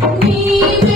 We